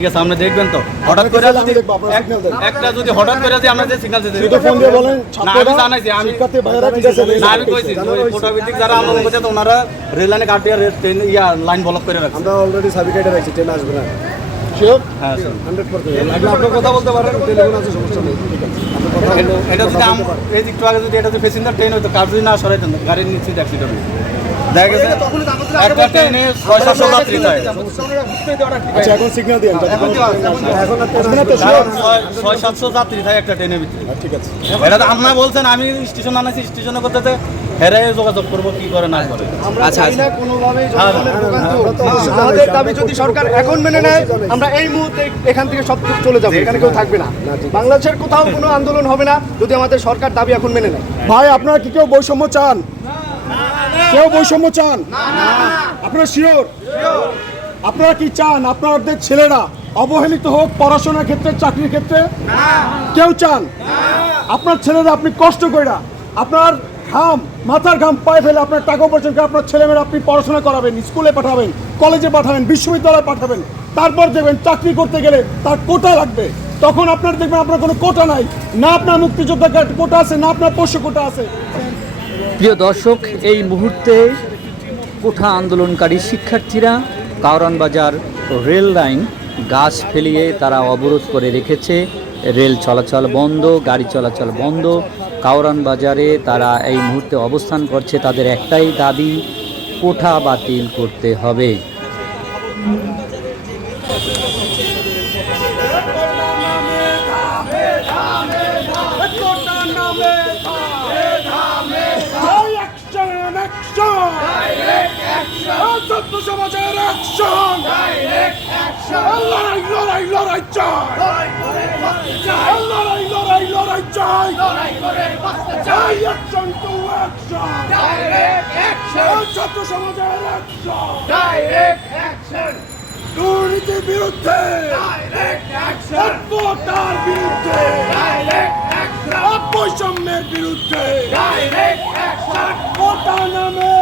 ঠিক আছে আপনি দেখবেন তো। হঠাৎ করে যদি। একটা যদি হঠাৎ করে যে আমরা যে সিগন্যাল দিতে শুধু ফোন দিয়ে বলেন না আমি জানাইছি আমি শিক্ষার্থী ভাইয়েরা ঠিক আছে না আমি কইছি ওই কোটাভিত্তিক যারা আন্দোলন করছে তো ওনারা রেল লাইনে কাট দিয়ে ট্রেন ইয়া লাইন ব্লক করে রাখছে। আমরা অলরেডি সার্টিফিকেটে রাখছি ট্রেন আসবে না। শিওর হ্যাঁ স্যার হান্ড্রেড পার্সেন্ট আপনার কথা বলতে পারেন। টেলিফোন আছে সমস্যা নেই। ঠিক আছে। এটা- যদি এই যে একটু আগে যদি এটা যদি প্যাসেঞ্জার ট্রেন হতো কার যদি না সরাইতেন গাড়ির নিচে অ্যাক্সিডেন্ট দেখা গেছে একটা ট্রেনে ছয় সাতশো যাত্রী থাকে আচ্ছা এখন সিগন্যাল ছয়- সাতশো যাত্রী থাকে একটা ট্রেনের ভিতরে। হ্যাঁ, ঠিক আছে। এটা তো আপনারা বলছেন আমি স্টেশন আনাইছি স্টেশনে করতেছে হেরে যোগাযোগ করব কি করে না করে। আচ্ছা আচ্ছা। তো অবশ্যই আমাদের দাবি যদি সরকার এখন মেনে নেয় আমরা এই মুহূর্তে এখান থেকে সব চলে যাব এখানে কেউ থাকবে না। বাংলাদেশের কোথাও কোনো আন্দোলন হবে না যদি আমাদের সরকার দাবি এখন মেনে নেয়। ভাই আপনারা কি কেউ বৈষম্য চান? কেউ বৈষম্য চান? আপনারা শিওর? আপনারা কি চান? আপনাদের ছেলেরা অবহেলিত হোক পড়াশোনার ক্ষেত্রে, চাকরির ক্ষেত্রে? কেউ চান? আপনার ছেলেরা আপনি কষ্ট কইরা আপনার ঘাম, মাথার ঘাম পায়ে ফেলে আপনার টাকা উপার্জন করে আপনার ছেলেমেয়েরা আপনি পড়াশোনা করাবেন, স্কুলে পাঠাবেন, কলেজে পাঠাবেন, বিশ্ববিদ্যালয়ে পাঠাবেন, তারপর দেখবেন চাকরি করতে গেলে তার কোটা লাগবে। তখন আপনার দেখবেন আপনার কোনো কোটা নাই। না আপনার মুক্তিযোদ্ধা কোটা আছে, না আপনার পোষ্য কোটা আছে। প্রিয় দর্শক, এই মুহূর্তে কোঠা আন্দোলনকারী শিক্ষার্থীরা কাওরান বাজার রেল লাইন গাছ ফেলিয়ে তারা অবরোধ করে রেখেছে। রেল চলাচল বন্ধ, গাড়ি চলাচল বন্ধ। কাওরান বাজারে তারা এই মুহূর্তে অবস্থান করছে। তাদের একটাই দাবি, কোঠা বাতিল করতে হবে। সমাজের অ্যাকশন লড়াই লড়াই লড়াই চাই। লড়াই লড়াই লড়াই চাই। চাই। অ্যাকশন টু অ্যাকশন ছাত্র সমাজের অ্যাকশন দুর্নীতির বিরুদ্ধে। অজ্ঞতার বিরুদ্ধে। বৈষম্যের বিরুদ্ধে। কোটা নামে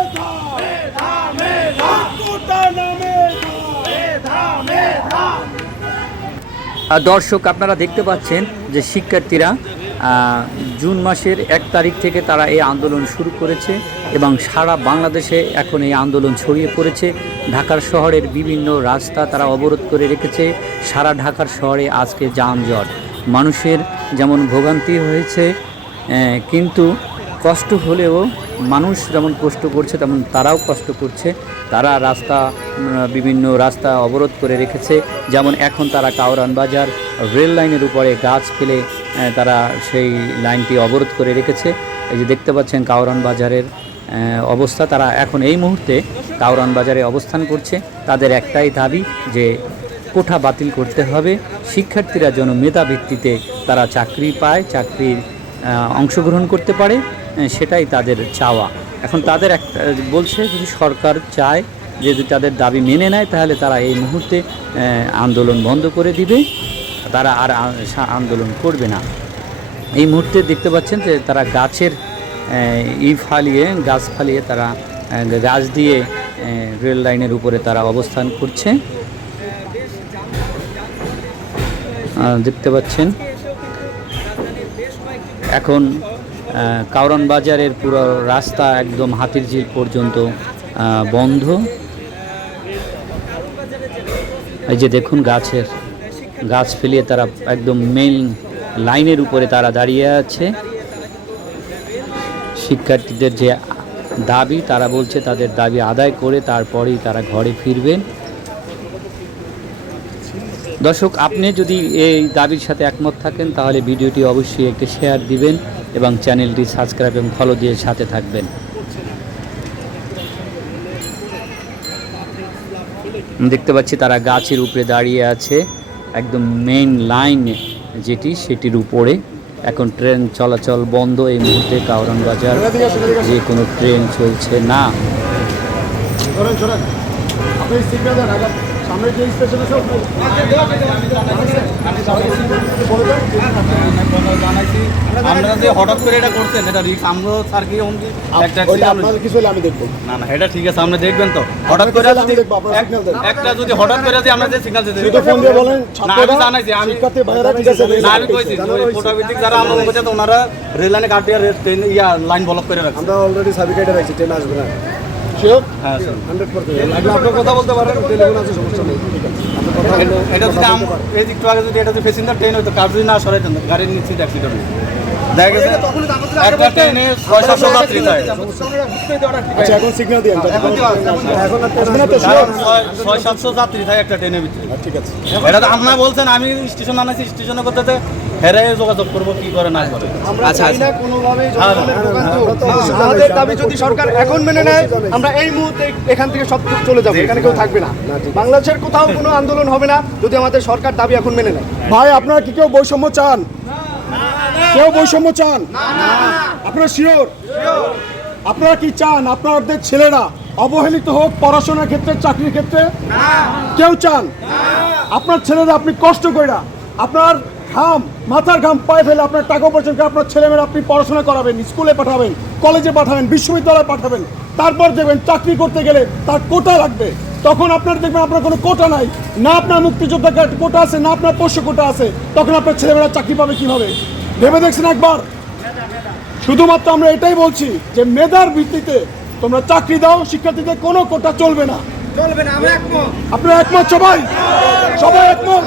দর্শক, আপনারা দেখতে পাচ্ছেন যে শিক্ষার্থীরা জুন মাসের এক তারিখ থেকে তারা এই আন্দোলন শুরু করেছে এবং সারা বাংলাদেশে এখন এই আন্দোলন ছড়িয়ে পড়েছে। ঢাকার শহরের বিভিন্ন রাস্তা তারা অবরোধ করে রেখেছে। সারা ঢাকার শহরে আজকে যানজট। মানুষের যেমন ভোগান্তি হয়েছে কিন্তু কষ্ট হলেও মানুষ যেমন কষ্ট করছে, তেমন তারাও কষ্ট করছে। তারা রাস্তা বিভিন্ন রাস্তা অবরোধ করে রেখেছে। যেমন এখন তারা কাউরান বাজার, রেল লাইনের উপরে গাছ ফেলে তারা সেই লাইনটি অবরোধ করে রেখেছে। এই যে দেখতে পাচ্ছেন কাউরান বাজারের অবস্থা, তারা এখন এই মুহূর্তে কাউরান বাজারে অবস্থান করছে। তাদের একটাই দাবি যে কোঠা বাতিল করতে হবে। শিক্ষার্থীরা যেন মেধা ভিত্তিতে তারা চাকরি পায়, চাকরির অংশগ্রহণ করতে পারে। সেটাই তাদের চাওয়া। এখন তাদের একটা বলছে যদি সরকার চায় যে যদি তাদের দাবি মেনে নেয়, তাহলে তারা এই মুহূর্তে আন্দোলন বন্ধ করে দিবে। তারা আর আন্দোলন করবে না। এই মুহূর্তে দেখতে পাচ্ছেন যে তারা গাছের ই ফালিয়ে, গাছ ফালিয়ে তারা গাছ দিয়ে রেল লাইনের উপরে তারা অবস্থান করছে। দেখতে পাচ্ছেন। এখন কাউরান বাজারের পুরো রাস্তা একদম হাতির ঝিল পর্যন্ত বন্ধ। এই যে দেখুন গাছের, গাছ ফেলিয়ে তারা একদম মেইন লাইনের উপরে তারা দাঁড়িয়ে আছে। শিক্ষার্থীদের যে দাবি, তারা বলছে তাদের দাবি আদায় করে তারপরেই তারা ঘরে ফিরবেন দর্শক, আপনি যদি এই দাবির সাথে একমত থাকেন, তাহলে ভিডিওটি অবশ্যই একটি শেয়ার দিবেন। এবং চ্যানেলটি সাবস্ক্রাইব এবং ফলো দিয়ে সাথে থাকবেন। দেখতে পাচ্ছি তারা গাছের উপরে দাঁড়িয়ে আছে। একদম মেইন লাইন যেটি, সেটির উপরে। এখন ট্রেন চলাচল বন্ধ এই মুহূর্তে কাউরান বাজার। যে কোনো ট্রেন চলছে না। সামনে যে স্টেশন আছে আমরা যে হঠাৎ করে এটা করছেন এটা রিস্ক আমরাও স্যার কি এমনকি একটা ওইটা accident- আপনাদের কিছু হলে আমি দেখব। না না এটা ঠিক আছে আপনি দেখবেন তো। হঠাৎ করে যদি দেখব, আপনারা এক- signal দেন। একটা যদি হঠাৎ করে যদি আমরা যে সিগন্যাল দিতে শুধু ফোন দিয়ে বলেন আমি জানাইছি আমি শিক্ষার্থী ভাইয়েরা ঠিক আছে না আমি কইছি ফটোভিত্তিক যারা আন্দোলন করছে তো ওনারা রেল লাইনে কাটিয়ে ট্রেন ইয়া লাইন ব্লক করে রাখছে। আমরা অলরেডি সার্টিফিকেটে রাখছি ট্রেন আসবে না। শিওর হ্যাঁ স্যার হান্ড্রেড পার্সেন্ট লাগলে আপনার কথা বলতে পারেন টেলিফোন আছে সমস্যা নেই। ঠিক আছে আপনার কথা হলো এটা যদি। এই দিকটা আগে যদি এটা যদি প্যাসেঞ্জার ট্রেন হতো কার যদি না সরাইতেন গাড়ির নিচে অ্যাক্সিডেন্ট একটা ট্রেনে ছয় সাতশো যাত্রী থাকে আচ্ছা এখন সিগন্যাল ছয়- সাতশো যাত্রী থাকে একটা ট্রেনের ভিতরে। ঠিক আছে। এটা তো আপনারা বলছেন আমি স্টেশন আনাইছি স্টেশনে করতে হেরে যোগাযোগ করব কি করে না করে। আচ্ছা, হ্যাঁ, আমাদের দাবি যদি সরকার এখন মেনে নেয় আমরা এই মুহূর্তে এখান থেকে সব চলে যাব এখানে কেউ থাকবে না। বাংলাদেশের কোথাও কোনো আন্দোলন হবে না যদি আমাদের সরকার দাবি এখন মেনে নেয়। ভাই আপনারা কি কেউ বৈষম্য চান? কেউ বৈষম্য চান? আপনারা শিওর? আপনারা কি চান আপনাদের ছেলেরা অবহেলিত হোক পড়াশোনার ক্ষেত্রে চাকরির ক্ষেত্রে? কেউ চান? আপনার ছেলেরা আপনি কষ্ট কইরা আপনার ঘাম মাথার ঘাম পায়ে ফেলে আপনার টাকা উপার্জন করে আপনার ছেলেমেয়েরা আপনি পড়াশোনা করাবেন স্কুলে পাঠাবেন কলেজে পাঠাবেন বিশ্ববিদ্যালয়ে পাঠাবেন তারপর দেখবেন চাকরি করতে গেলে তার কোটা লাগবে। তখন আপনার দেখবেন আপনার কোনো কোটা নাই। না আপনার মুক্তিযোদ্ধা কোটা আছে না আপনার পোষ্য কোটা আছে। তখন আপনার ছেলেমেয়েরা চাকরি পাবে কীভাবে? ভেবে দেখছেন একবার? শুধুমাত্র আমরা এটাই বলছি যে মেধার ভিত্তিতে তোমরা চাকরি দাও শিক্ষার্থীদের কোনো কোটা চলবে না। আপনারা একমত সবাই? সবাই একমত?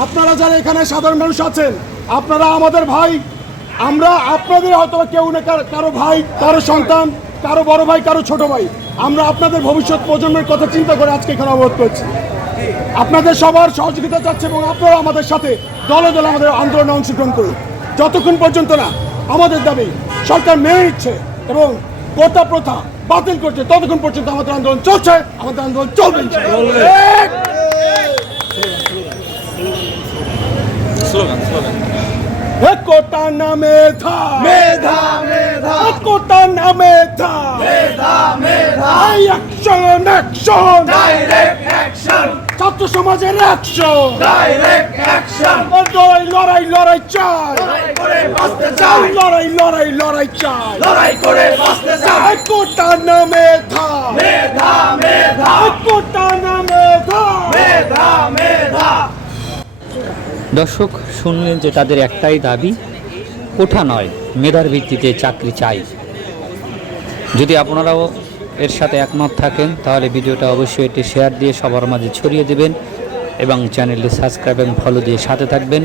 আপনারা যারা এখানে সাধারণ মানুষ আছেন আপনারা আমাদের ভাই। আমরা আপনাদের হয়তো কেউ না কারো- কারও ভাই কারও সন্তান কারও বড় ভাই কারও ছোট ভাই। আমরা আপনাদের ভবিষ্যৎ প্রজন্মের কথা চিন্তা করে আজকে এখানে অবরোধ করছি। আপনাদের সবার সহযোগিতা চাচ্ছে এবং আপনারা আমাদের সাথে দলে দলে আমাদের আন্দোলনে অংশগ্রহণ করুন। যতক্ষণ পর্যন্ত না আমাদের দাবি সরকার মেনে নিচ্ছে এবং কোটা প্রথা বাতিল করছে ততক্ষণ পর্যন্ত আমাদের আন্দোলন চলছে আমাদের আন্দোলন চলবে কোটা না মেধা মেধা। মেধা কোটা না মেধা মেধা। মেধা অ্যাকশন অ্যাকশন ডাইরেক্ট ছাত্র সমাজের অ্যাকশন ডাইরেক্ট অ্যাকশন লড়াই লড়াই লড়াই চাই। লড়াই করে বাঁচতে চাই। লড়াই লড়াই লড়াই চাই। লড়াই করে বাঁচতে চাই। কোটা না মেধা মেধা। মেধা কোটা না মেধা মেধা মেধা। দর্শক শুনলেন যে তাদের একটাই দাবি কোঠা নয় মেধার ভিত্তিতে চাকরি চাই। যদি আপনারাও এর সাথে একমত থাকেন, তাহলে ভিডিওটা অবশ্যই একটি শেয়ার দিয়ে সবার মাঝে ছড়িয়ে দেবেন এবং চ্যানেলটি সাবস্ক্রাইব এবং ফলো দিয়ে সাথে থাকবেন।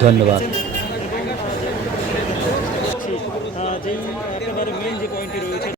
ধন্যবাদ।